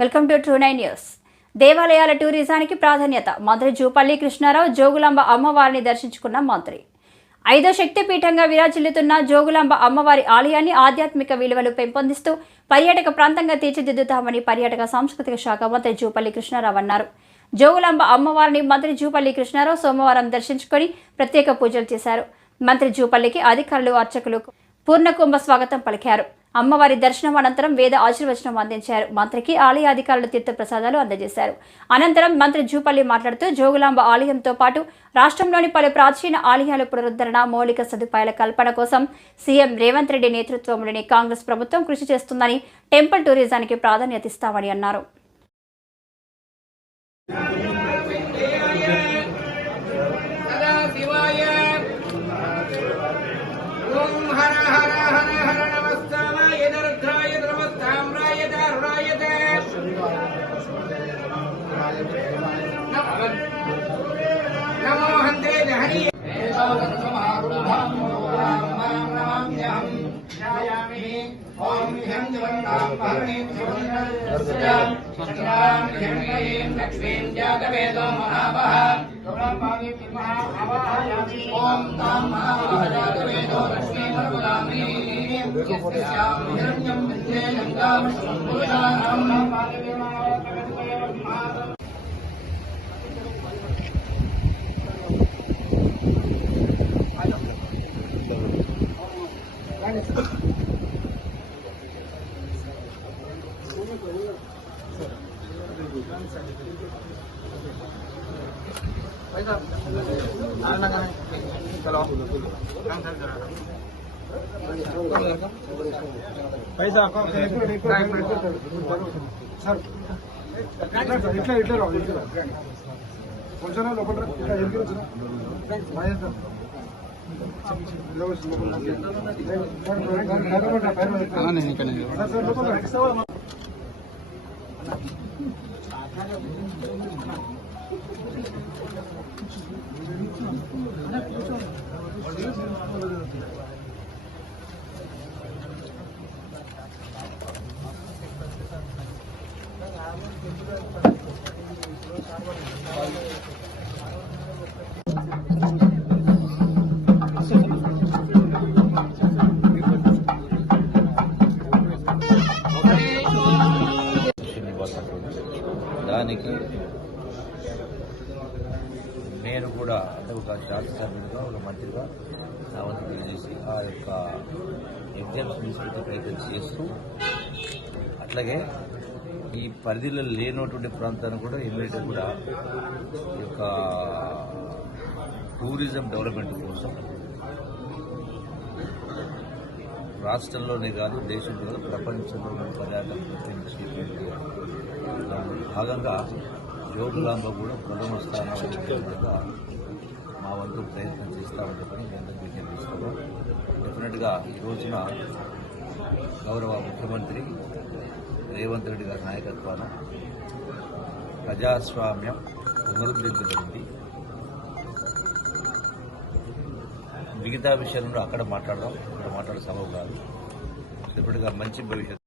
Welcome to ట్రూ9 news. దేవాలయాల టూరిజానికి ప్రాధాన్యత. మంత్రి జూపల్లి కృష్ణారావు జోగులాంబ అమ్మవారిని దర్శించుకున్న మంత్రి. 5వ శక్తిపీఠంగా విరాజిల్లుతున్న జోగులాంబ అమ్మవారి ఆలయాన్ని ఆధ్యాత్మిక విలువలు పెంపొందిస్తూ పర్యాటక ప్రాంతంగా తీర్చిదిద్దుతామని పర్యాటక సాంస్కృతిక శాఖ మంత్రి జూపల్లి కృష్ణారావు అన్నారు. జోగులాంబ అమ్మవారిని మంత్రి జూపల్లి కృష్ణారావు సోమవారం దర్శించుకొని ప్రత్యేక పూజలు చేశారు. మంత్రి జూపల్లికి అధికారులు, అర్చకులు పూర్ణకుంభ స్వాగతం పలికారు. అమ్మవారి దర్శనం అనంతరం వేద ఆశీర్వచనం అందించారు. మంత్రికి ఆలయ అధికారులు తీర్థ ప్రసాదాలు అందజేశారు. అనంతరం మంత్రి జూపల్లి మాట్లాడుతూ జోగులాంబ ఆలయంతో పాటు రాష్ట్రంలోని పలు ప్రాచీన ఆలయాల పునరుద్ధరణ, మౌలిక సదుపాయాల కల్పన కోసం సీఎం రేవంత్ రెడ్డి నేతృత్వంలోని కాంగ్రెస్ ప్రభుత్వం కృషి చేస్తుందని, టెంపుల్ టూరిజానికి ప్రాధాన్యత ఇస్తామని అన్నారు. దానికి నేను కూడా అంటే ఒక శాసనసభ్యుడిగా, ఒక మంత్రిగా నా వంతు తెలియజేసి ఆ యొక్క ఎగ్జామ్స్ తీసుకుంటే ప్రయత్నం చేస్తూ, అట్లాగే ఈ పరిధిలో లేనటువంటి ప్రాంతాన్ని కూడా ఇమ్మీడియట్గా కూడా ఈ యొక్క టూరిజం డెవలప్మెంట్ కోసం రాష్ట్రంలోనే కాదు, దేశంలో కాదు, ప్రపంచంలో పర్యాటకం భాగంగా జోగులాంబ కూడా ప్రథమ స్థానంలో మా వంతు ప్రయత్నం చేస్తామని చెప్పని మీ అందరికీ విజ్ఞప్తిస్తున్నాం. డెఫినెట్గా ఈ రోజున గౌరవ ముఖ్యమంత్రి రేవంత్ రెడ్డి గారి నాయకత్వాన ప్రజాస్వామ్యం పునరుద్ధరించబడింది. మిగతా విషయంలో అక్కడ మాట్లాడదాం, ఇక్కడ మాట్లాడే సభ కాదు. డెఫినెట్గా మంచి భవిష్యత్తు